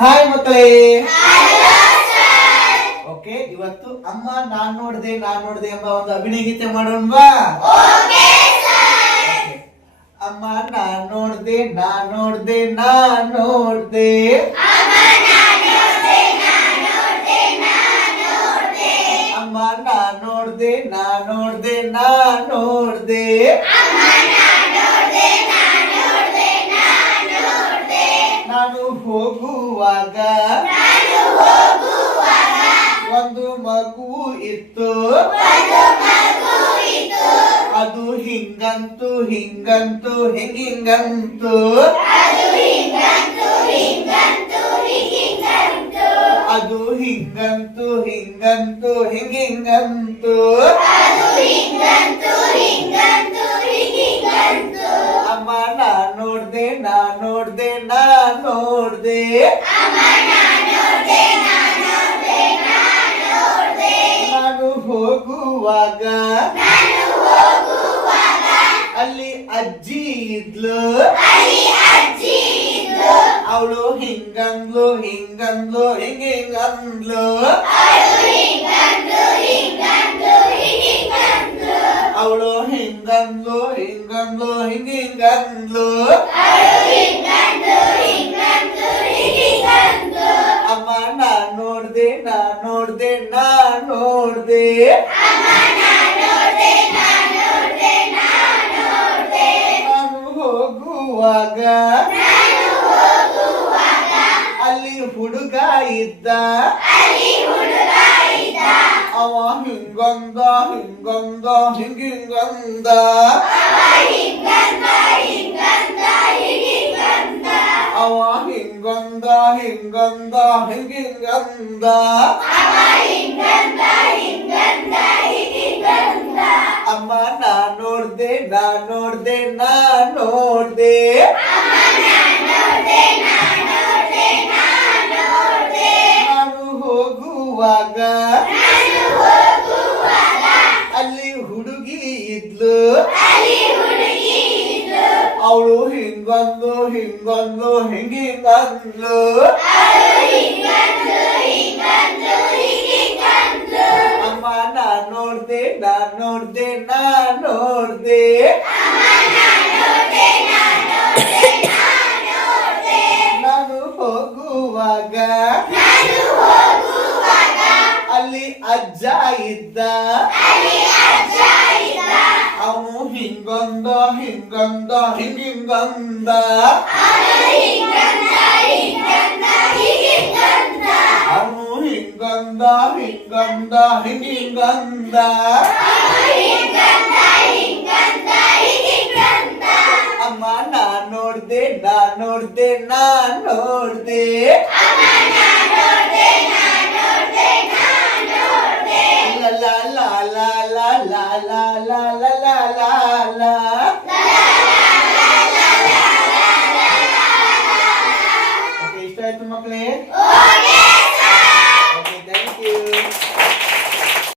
Hi ಮಕ್ಕಳೇ. Okay, ಇವತ್ತು ಅಮ್ಮ ನಾನ್ ನೋಡ್ದೆ ಎಂಬ ಒಂದು ಅಭಿನಯ ಗೀತೆ ಮಾಡೋಣವಾ? ಅಮ್ಮ ನಾನ್ ನೋಡ್ದೆ ಅಮ್ಮ ನಾನ್ ನೋಡ್ದೆ ನಾನು ಹೋಗುವಾಗ ಒಂದು ಮಗು ಇತ್ತು, ಅದು ಹಿಂಗಂತು ಹಿಂಗಂತು ಹಿಂಗಿಂಗಂತು, ಅದು ಹಿಂಗಂತು ಹಿಂಗಂತು ಹಿಂಗಿಂಗಂತು. ಅಮ್ಮ ನಾನ್ ನೋಡ್ದೆ ನಾನು ಹೋಗುವಾಗ ಅಲ್ಲಿ ಅಜ್ಜಿ ಇದ್ಲು, ಅವಳು ಹಿಂಗಂದ್ಲು ಹಿಂಗಂದ್ಲು ಹಿಂಗಿಂಗಂದ್ಲು, ಅವಳು ಹಿಂಗಂದ್ಲು ಹಿಂಗಂದ್ಲು ಹಿಂಗಿಂಗಂದ್ಲು. ಅಮ್ಮ ನಾನ್ ನೋಡ್ದೆ ನಾನು ಹೋಗುವಾಗ ಅಲ್ಲಿ ಹುಡುಗ ಇದ್ದ, ಅವ ಹಿಂಗಂದ ಹಿಂಗಂದ ಹಿಂಗಿಂಗಂದ, ಅವ ಹಿಂಗಂದ ಹಿಂಗಂದ ಹಿಂಗಿಂಗಂದ. ಅಮ್ಮ ನಾನ್ ನೋಡ್ದೆ ನಾನು ಹೋಗುವಾಗ ಅಲ್ಲಿ ಹುಡುಗಿ ಇದ್ಲು, ಅವಳು ಹಿಂಗಂದ್ಲು ಹಿಂಗಂದ್ಲು ಹಿಂಗಿಂಗಂದ್ಲು, ಅಮ್ಮ ನಾನ್ ನೋಡ್ದೆ ನಾನು ಹೋಗುವಾಗ ಅಲ್ಲಿ ಅಜ್ಜ ಇದ್ದ, ಅವನು ಹಿಂಗಂದ ಹಿಂಗಂದ ಹಿಂಗಿಂಗಂದ, ಅವನು ಹಿಂಗಂದ ಹಿಂಗಂದ ಹಿಂಗಿಂಗಂದ. ಅಮ್ಮ ನಾನ್ ನೋಡ್ದೆ